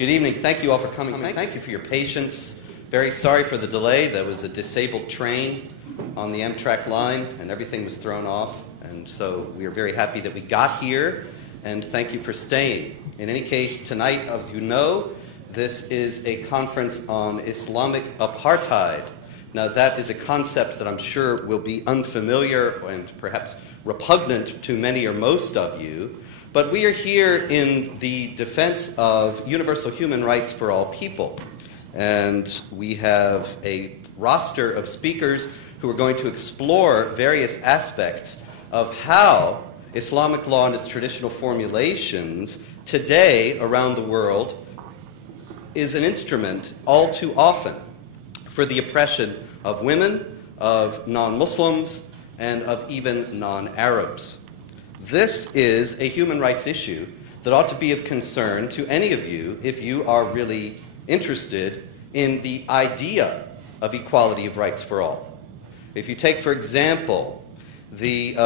Good evening. Thank you all for coming. Thank you for your patience. Very sorry for the delay. There was a disabled train on the Amtrak line, and everything was thrown off. And so we are very happy that we got here, and thank you for staying. In any case, tonight, as you know, this is a conference on Islamic Apartheid. Now, that is a concept that I'm sure will be unfamiliar and perhaps repugnant to many or most of you. But we are here in the defense of universal human rights for all people. And we have a roster of speakers who are going to explore various aspects of how Islamic law and its traditional formulations today around the world is an instrument all too often for the oppression of women, of non-Muslims, and of even non-Arabs. This is a human rights issue that ought to be of concern to any of you if you are really interested in the idea of equality of rights for all. If you take, for example, the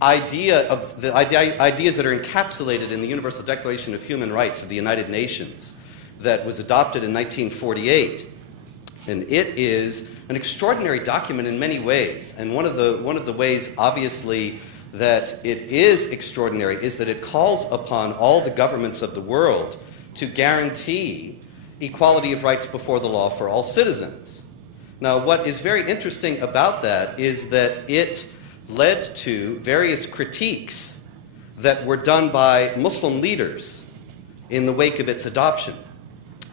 ideas that are encapsulated in the Universal Declaration of Human Rights of the United Nations that was adopted in 1948, and it is an extraordinary document in many ways. And one of the ways, obviously, that it is extraordinary is that it calls upon all the governments of the world to guarantee equality of rights before the law for all citizens. Now, what is very interesting about that is that it led to various critiques that were done by Muslim leaders in the wake of its adoption.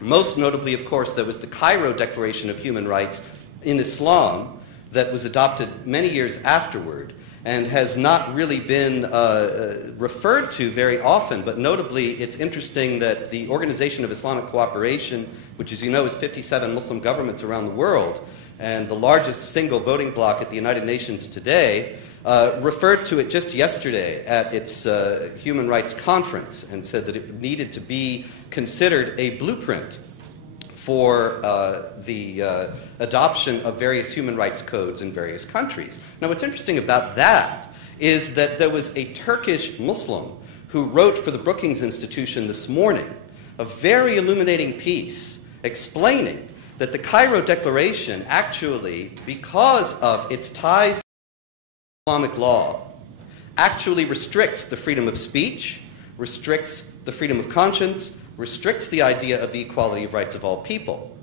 Most notably, of course, there was the Cairo Declaration of Human Rights in Islam that was adopted many years afterward and has not really been referred to very often, but notably it's interesting that the Organization of Islamic Cooperation, which as you know is 57 Muslim governments around the world, and the largest single voting bloc at the United Nations today, referred to it just yesterday at its Human Rights Conference and said that it needed to be considered a blueprint for the adoption of various human rights codes in various countries. Now, what's interesting about that is that there was a Turkish Muslim who wrote for the Brookings Institution this morning a very illuminating piece explaining that the Cairo Declaration actually, because of its ties to Islamic law, actually restricts the freedom of speech, restricts the freedom of conscience, restricts the idea of the equality of rights of all people.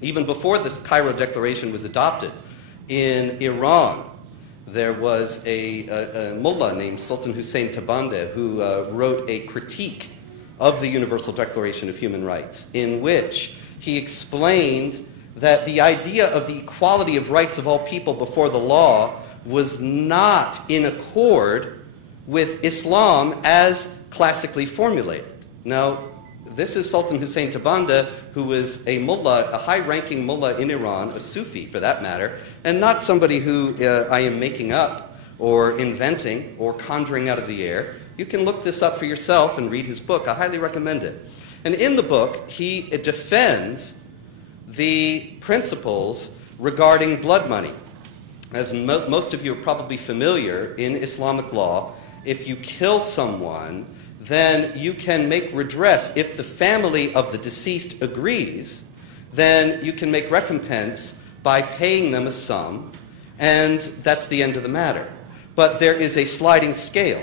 Even before this Cairo Declaration was adopted, in Iran, there was a mullah named Sultan Hussein Tabande who wrote a critique of the Universal Declaration of Human Rights, in which he explained that the idea of the equality of rights of all people before the law was not in accord with Islam as classically formulated. Now, this is Sultan Hussein Tabande, who was a mullah, a high-ranking mullah in Iran, a Sufi for that matter, and not somebody who I am making up or inventing or conjuring out of the air. You can look this up for yourself and read his book. I highly recommend it. And in the book, he defends the principles regarding blood money. As most of you are probably familiar, in Islamic law, if you kill someone, then you can make redress. If the family of the deceased agrees, then you can make recompense by paying them a sum, and that's the end of the matter. But there is a sliding scale,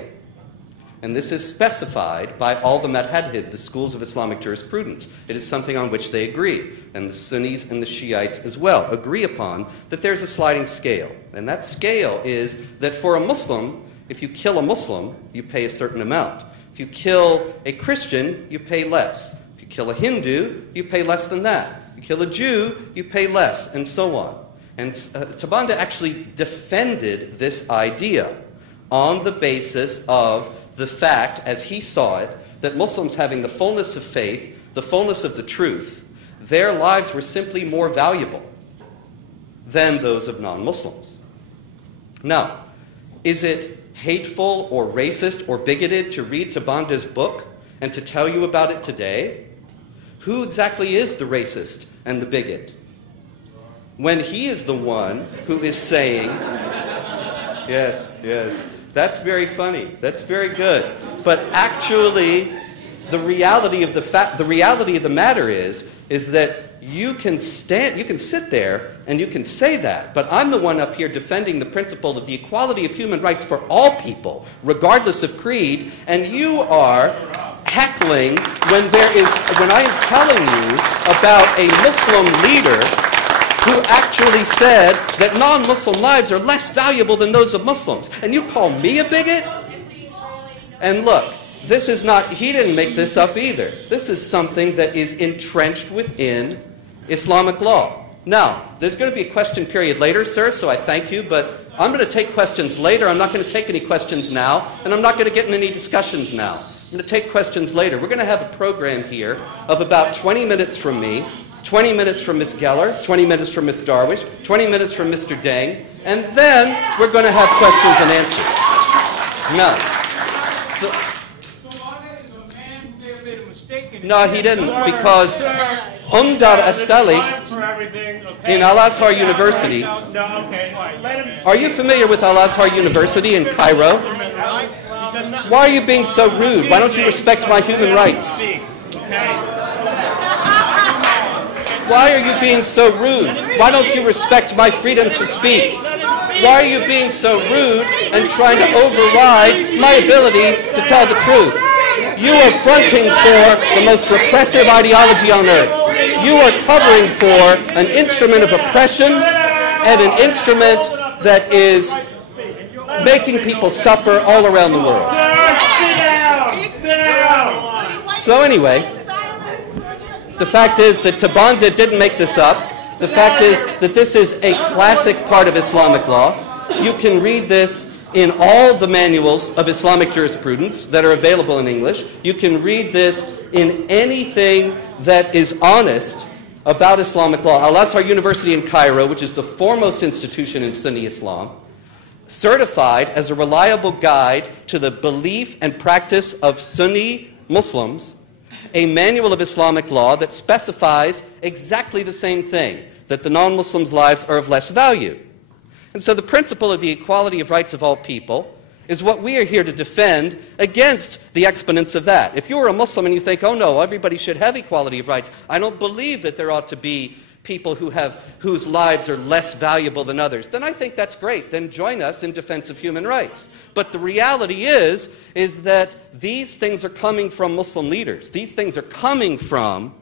and this is specified by all the madhhab, the schools of Islamic jurisprudence. It is something on which they agree, and the Sunnis and the Shiites as well agree upon that there's a sliding scale. And that scale is that for a Muslim, if you kill a Muslim, you pay a certain amount. If you kill a Christian, you pay less. If you kill a Hindu, you pay less than that. If you kill a Jew, you pay less, and so on. And Tabande actually defended this idea on the basis of the fact, as he saw it, that Muslims having the fullness of faith, the fullness of the truth, their lives were simply more valuable than those of non-Muslims. Now, is it hateful or racist or bigoted to read Tabande's book and to tell you about it today? Who exactly is the racist and the bigot? When he is the one who is saying, yes, that's very funny, that's very good, but actually the reality of the matter is that you can sit there and you can say that, but I'm the one up here defending the principle of the equality of human rights for all people, regardless of creed, and you are heckling when I am telling you about a Muslim leader who actually said that non-Muslim lives are less valuable than those of Muslims, and you call me a bigot? And look, this is not, he didn't make this up either. This is something that is entrenched within Islamic law. Now, there's going to be a question period later, sir, so I thank you, but I'm going to take questions later. I'm not going to take any questions now, and I'm not going to get in any discussions now. I'm going to take questions later. We're going to have a program here of about 20 minutes from me, 20 minutes from Ms. Geller, 20 minutes from Ms. Darwish, 20 minutes from Mr. Deng, and then we're going to have questions and answers. Now, no, he didn't, because Umdar As-Salik in Al-Azhar University. Are you familiar with Al-Azhar University in Cairo? Why are you being so rude? Why don't you respect my human rights? Why are you being so rude? Why don't you respect my freedom to speak? Why are you being so rude and trying to override my ability to tell the truth? You are fronting for the most repressive ideology on earth. You are covering for an instrument of oppression and an instrument that is making people suffer all around the world. So anyway, the fact is that Tabanda didn't make this up. The fact is that this is a classic part of Islamic law. You can read this in all the manuals of Islamic jurisprudence that are available in English. You can read this in anything that is honest about Islamic law. Al-Azhar University in Cairo, which is the foremost institution in Sunni Islam, certified as a reliable guide to the belief and practice of Sunni Muslims, a manual of Islamic law that specifies exactly the same thing, that the non-Muslims' lives are of less value. And so the principle of the equality of rights of all people is what we are here to defend against the exponents of that. If you are a Muslim and you think, oh no, everybody should have equality of rights, I don't believe that there ought to be people whose lives are less valuable than others, then I think that's great. Then join us in defense of human rights. But the reality is that these things are coming from Muslim leaders. These things are coming from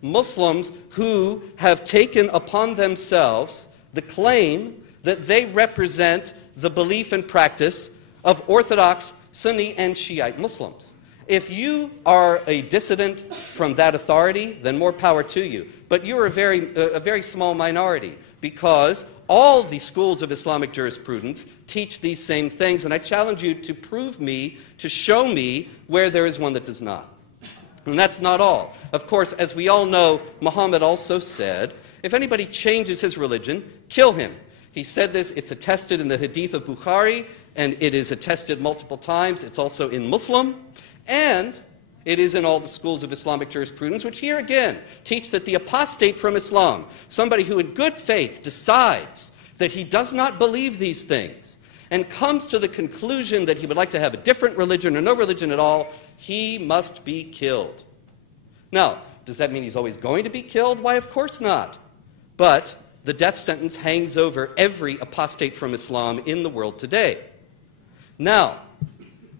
Muslims who have taken upon themselves the claim that they represent the belief and practice of Orthodox, Sunni, and Shiite Muslims. If you are a dissident from that authority, then more power to you. But you're a very small minority, because all the schools of Islamic jurisprudence teach these same things, and I challenge you to to show me where there is one that does not. And that's not all. Of course, as we all know, Muhammad also said, if anybody changes his religion, kill him. He said this, it's attested in the Hadith of Bukhari, and it is attested multiple times. It's also in Muslim, and it is in all the schools of Islamic jurisprudence, which here again teach that the apostate from Islam, somebody who in good faith decides that he does not believe these things and comes to the conclusion that he would like to have a different religion or no religion at all, he must be killed. Now, does that mean he's always going to be killed? Why, of course not. But the death sentence hangs over every apostate from Islam in the world today. Now,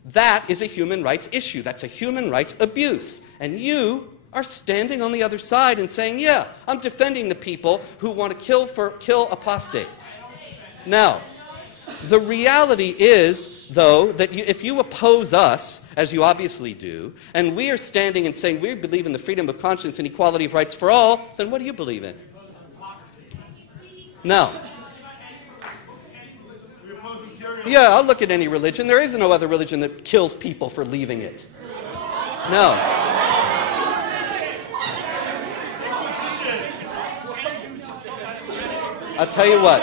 that is a human rights issue. That's a human rights abuse. And you are standing on the other side and saying, yeah, I'm defending the people who want to kill apostates. Now, the reality is, though, that if you oppose us, as you obviously do, and we are standing and saying we believe in the freedom of conscience and equality of rights for all, then what do you believe in? Now, yeah, I'll look at any religion. There is no other religion that kills people for leaving it. No. I'll tell you what.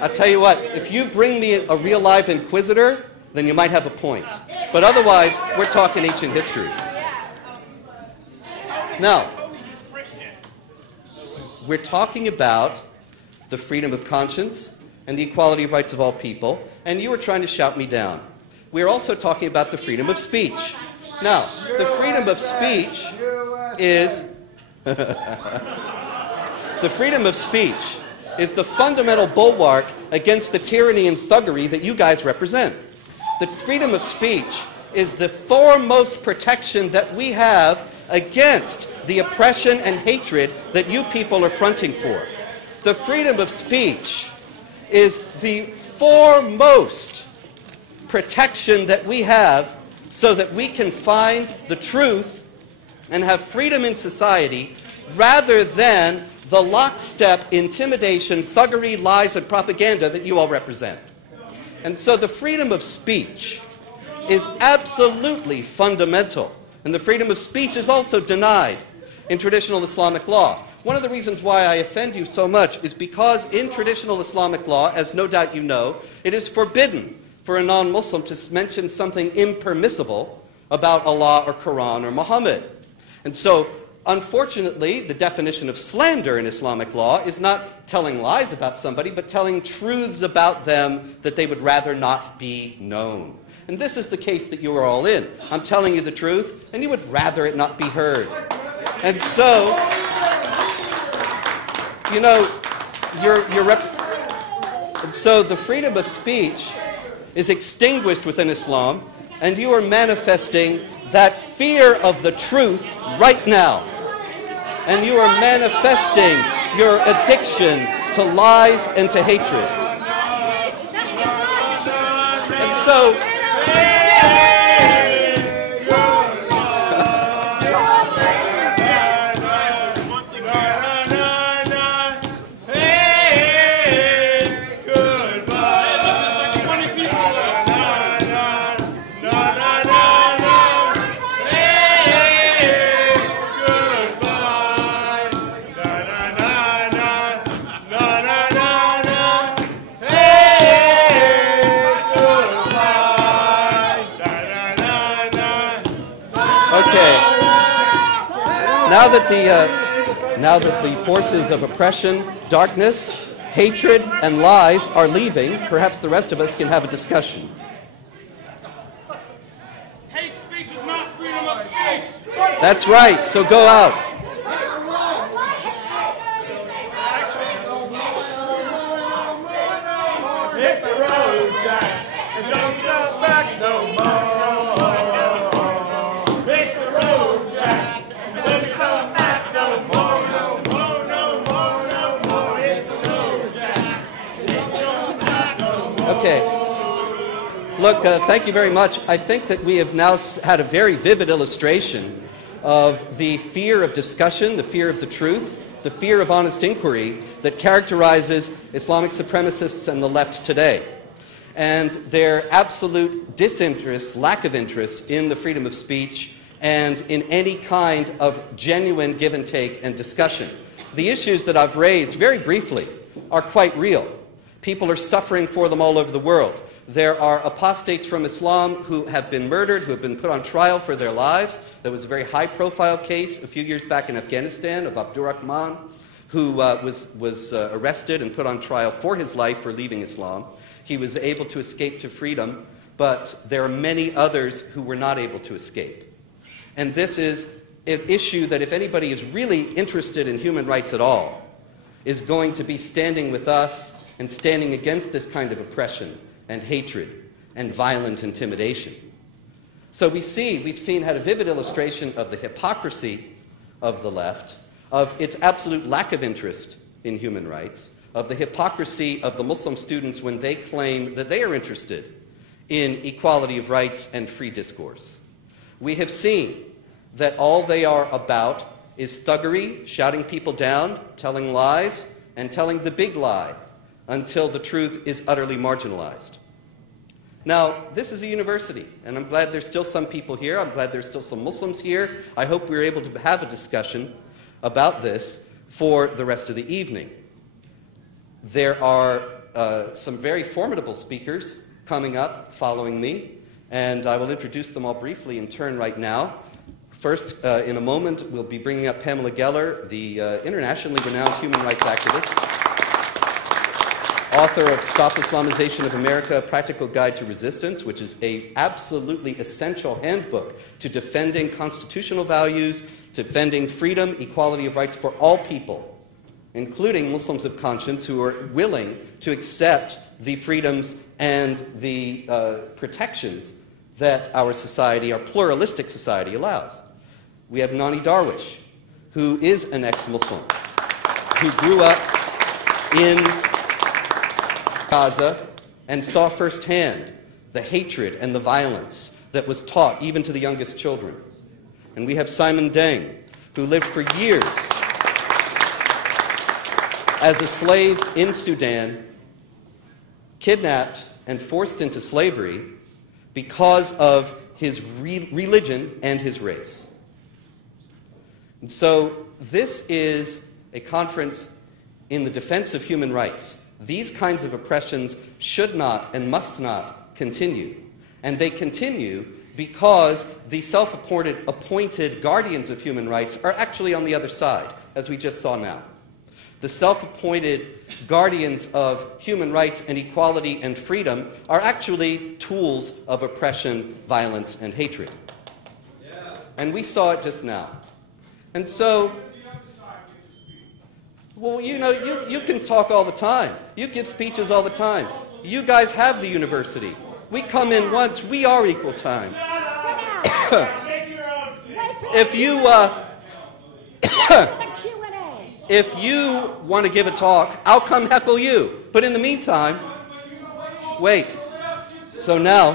I'll tell you what, if you bring me a real live inquisitor, then you might have a point. But otherwise, we're talking ancient history. Now, we're talking about the freedom of conscience. and the equality of rights of all people, and you are trying to shout me down. We are also talking about the freedom of speech. Now, the freedom of speech is the freedom of speech is the fundamental bulwark against the tyranny and thuggery that you guys represent. The freedom of speech is the foremost protection that we have against the oppression and hatred that you people are fronting for. The freedom of speech is the foremost protection that we have so that we can find the truth and have freedom in society rather than the lockstep intimidation, thuggery, lies, and propaganda that you all represent. And so the freedom of speech is absolutely fundamental. And the freedom of speech is also denied in traditional Islamic law. One of the reasons why I offend you so much is because in traditional Islamic law, as no doubt you know, it is forbidden for a non-Muslim to mention something impermissible about Allah or Quran or Muhammad. And so, unfortunately, the definition of slander in Islamic law is not telling lies about somebody, but telling truths about them that they would rather not be known. And this is the case that you are all in. I'm telling you the truth, and you would rather it not be heard. And so, you know, and so the freedom of speech is extinguished within Islam, and you are manifesting that fear of the truth right now. And you are manifesting your addiction to lies and to hatred. And so, now that the forces of oppression, darkness, hatred, and lies are leaving, perhaps the rest of us can have a discussion. Hate speech is not freedom of speech. That's right, so go out. Hit the road, Jack, and don't stop back no more. Hit the road, Jack, and don't come back no more. No more, no more, no more. Hit the road, Jack, and don't come back no more. Okay. Look, thank you very much. I think that we have now had a very vivid illustration of the fear of discussion, the fear of the truth, the fear of honest inquiry that characterizes Islamic supremacists and the left today, and their absolute disinterest, lack of interest in the freedom of speech and in any kind of genuine give and take and discussion. The issues that I've raised very briefly are quite real. People are suffering for them all over the world. There are apostates from Islam who have been murdered, who have been put on trial for their lives. There was a very high-profile case a few years back in Afghanistan of Abdurrahman, who was arrested and put on trial for his life for leaving Islam. He was able to escape to freedom, but there are many others who were not able to escape. And this is an issue that if anybody is really interested in human rights at all, is going to be standing with us and standing against this kind of oppression and hatred and violent intimidation. So we've had a vivid illustration of the hypocrisy of the left, of its absolute lack of interest in human rights, of the hypocrisy of the Muslim students when they claim that they are interested in equality of rights and free discourse. We have seen that all they are about is thuggery, shouting people down, telling lies, and telling the big lie until the truth is utterly marginalized. Now, this is a university, and I'm glad there's still some people here. I'm glad there's still some Muslims here. I hope we're able to have a discussion about this for the rest of the evening. There are some very formidable speakers coming up following me, and I will introduce them all briefly in turn right now. First, in a moment, we'll be bringing up Pamela Geller, the internationally renowned human rights activist. author of Stop Islamization of America, A Practical Guide to Resistance, which is an absolutely essential handbook to defending constitutional values, defending freedom, equality of rights for all people, including Muslims of conscience who are willing to accept the freedoms and the protections that our society, our pluralistic society, allows. We have Nani Darwish, who is an ex-Muslim, who grew up in Gaza and saw firsthand the hatred and the violence that was taught even to the youngest children. And we have Simon Deng, who lived for years as a slave in Sudan, kidnapped and forced into slavery because of his religion and his race. And so this is a conference in the defense of human rights. These kinds of oppressions should not and must not continue. And they continue because the self-appointed guardians of human rights are actually on the other side, as we just saw now. The self-appointed guardians of human rights and equality and freedom are actually tools of oppression, violence, and hatred. Yeah. And we saw it just now. And so, well, you know, you can talk all the time. You give speeches all the time. You guys have the university. We come in once. We are equal time. If you want to give a talk, I'll come heckle you. But in the meantime, wait. So now,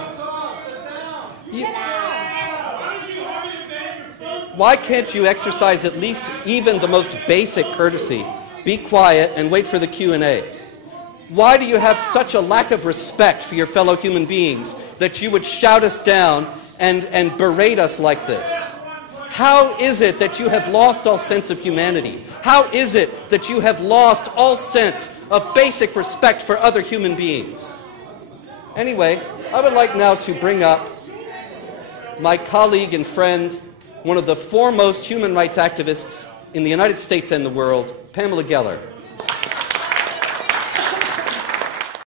why can't you exercise at least even the most basic courtesy? Be quiet and wait for the Q&A. Why do you have such a lack of respect for your fellow human beings that you would shout us down and berate us like this? How is it that you have lost all sense of humanity? How is it that you have lost all sense of basic respect for other human beings? Anyway, I would like now to bring up my colleague and friend, one of the foremost human rights activists in the United States and the world, Pamela Geller.